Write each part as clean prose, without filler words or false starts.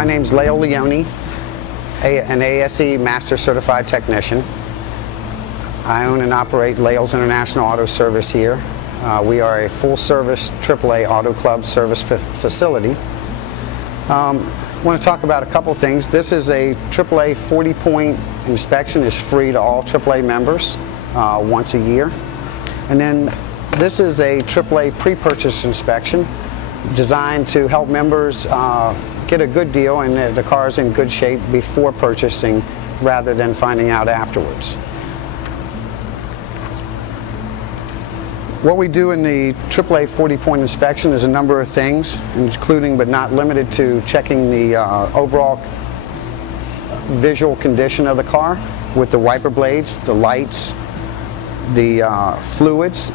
My name's Lael, an ASE Master Certified Technician. I own and operate Laels International Auto Service here. We are a full-service AAA Auto Club service facility. I want to talk about a couple things. This is a AAA 40-point inspection. It's free to all AAA members once a year. And then this is a AAA pre-purchase inspection designed to help members get a good deal and the car is in good shape before purchasing rather than finding out afterwards. What we do in the AAA 40-point inspection is a number of things, including but not limited to checking the overall visual condition of the car with the wiper blades, the lights, the fluids,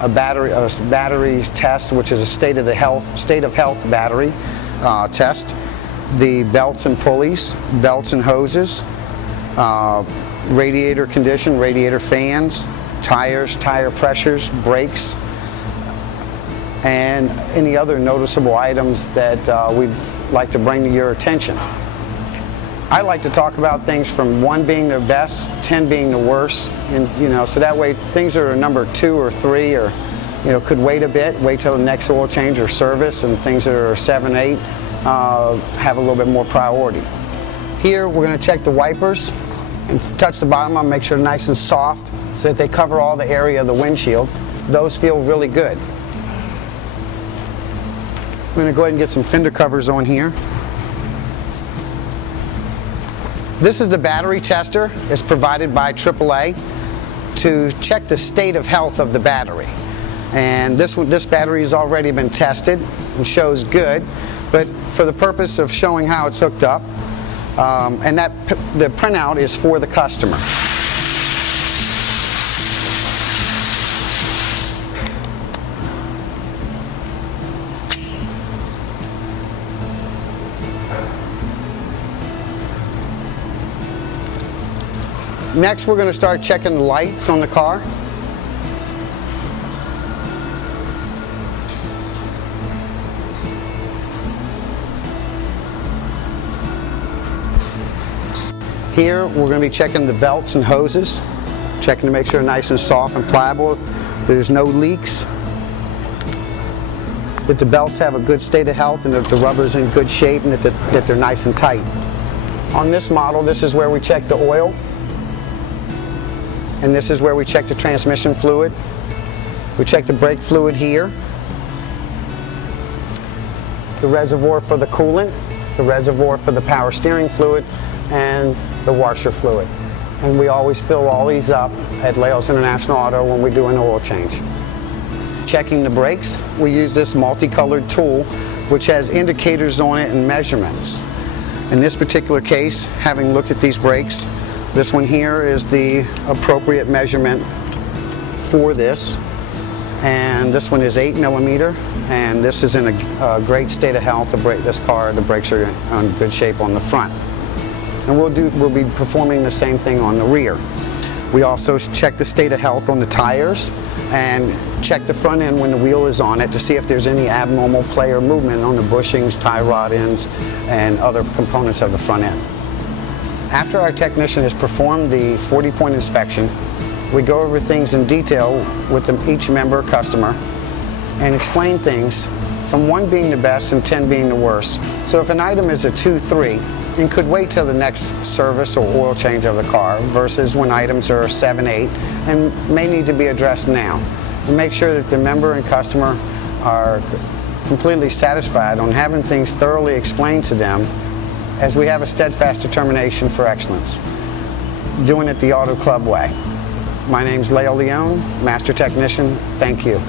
a battery test, which is a state of health battery test, the belts and pulleys, belts and hoses, radiator condition, radiator fans, tires, tire pressures, brakes, and any other noticeable items that we'd like to bring to your attention. I like to talk about things from 1 being the best, 10 being the worst, and so that way things that are number 2 or 3 or could wait a bit, wait till the next oil change or service, and things that are 7, 8 have a little bit more priority. Here we're going to check the wipers and touch the bottom of them, make sure they're nice and soft so that they cover all the area of the windshield. Those feel really good. I'm going to go ahead and get some fender covers on here. This is the battery tester. It's provided by AAA to check the state of health of the battery. And this battery has already been tested and shows good, but for the purpose of showing how it's hooked up, and the printout is for the customer. Next, we're going to start checking the lights on the car. Here, we're going to be checking the belts and hoses, checking to make sure they're nice and soft and pliable, there's no leaks, that the belts have a good state of health and that the rubber's in good shape and that they're nice and tight. On this model, this is where we check the oil. And this is where we check the transmission fluid. We check the brake fluid here, the reservoir for the coolant, the reservoir for the power steering fluid, and the washer fluid. And we always fill all these up at Laels International Auto when we do an oil change. Checking the brakes, we use this multicolored tool which has indicators on it and measurements. In this particular case, having looked at these brakes, this one here is the appropriate measurement for this, and this one is 8 millimeter, and this is in a great state of health. The brakes are in good shape on the front, and we'll be performing the same thing on the rear. We also check the state of health on the tires and check the front end when the wheel is on it to see if there's any abnormal play or movement on the bushings, tie rod ends, and other components of the front end. After our technician has performed the 40-point inspection, we go over things in detail with each member customer and explain things from 1 being the best and 10 being the worst. So if an item is a 2, 3, and could wait till the next service or oil change of the car versus when items are 7, 8 and may need to be addressed now. And make sure that the member and customer are completely satisfied on having things thoroughly explained to them, as we have a steadfast determination for excellence, doing it the Auto Club way. My name's Lael, Master Technician. Thank you.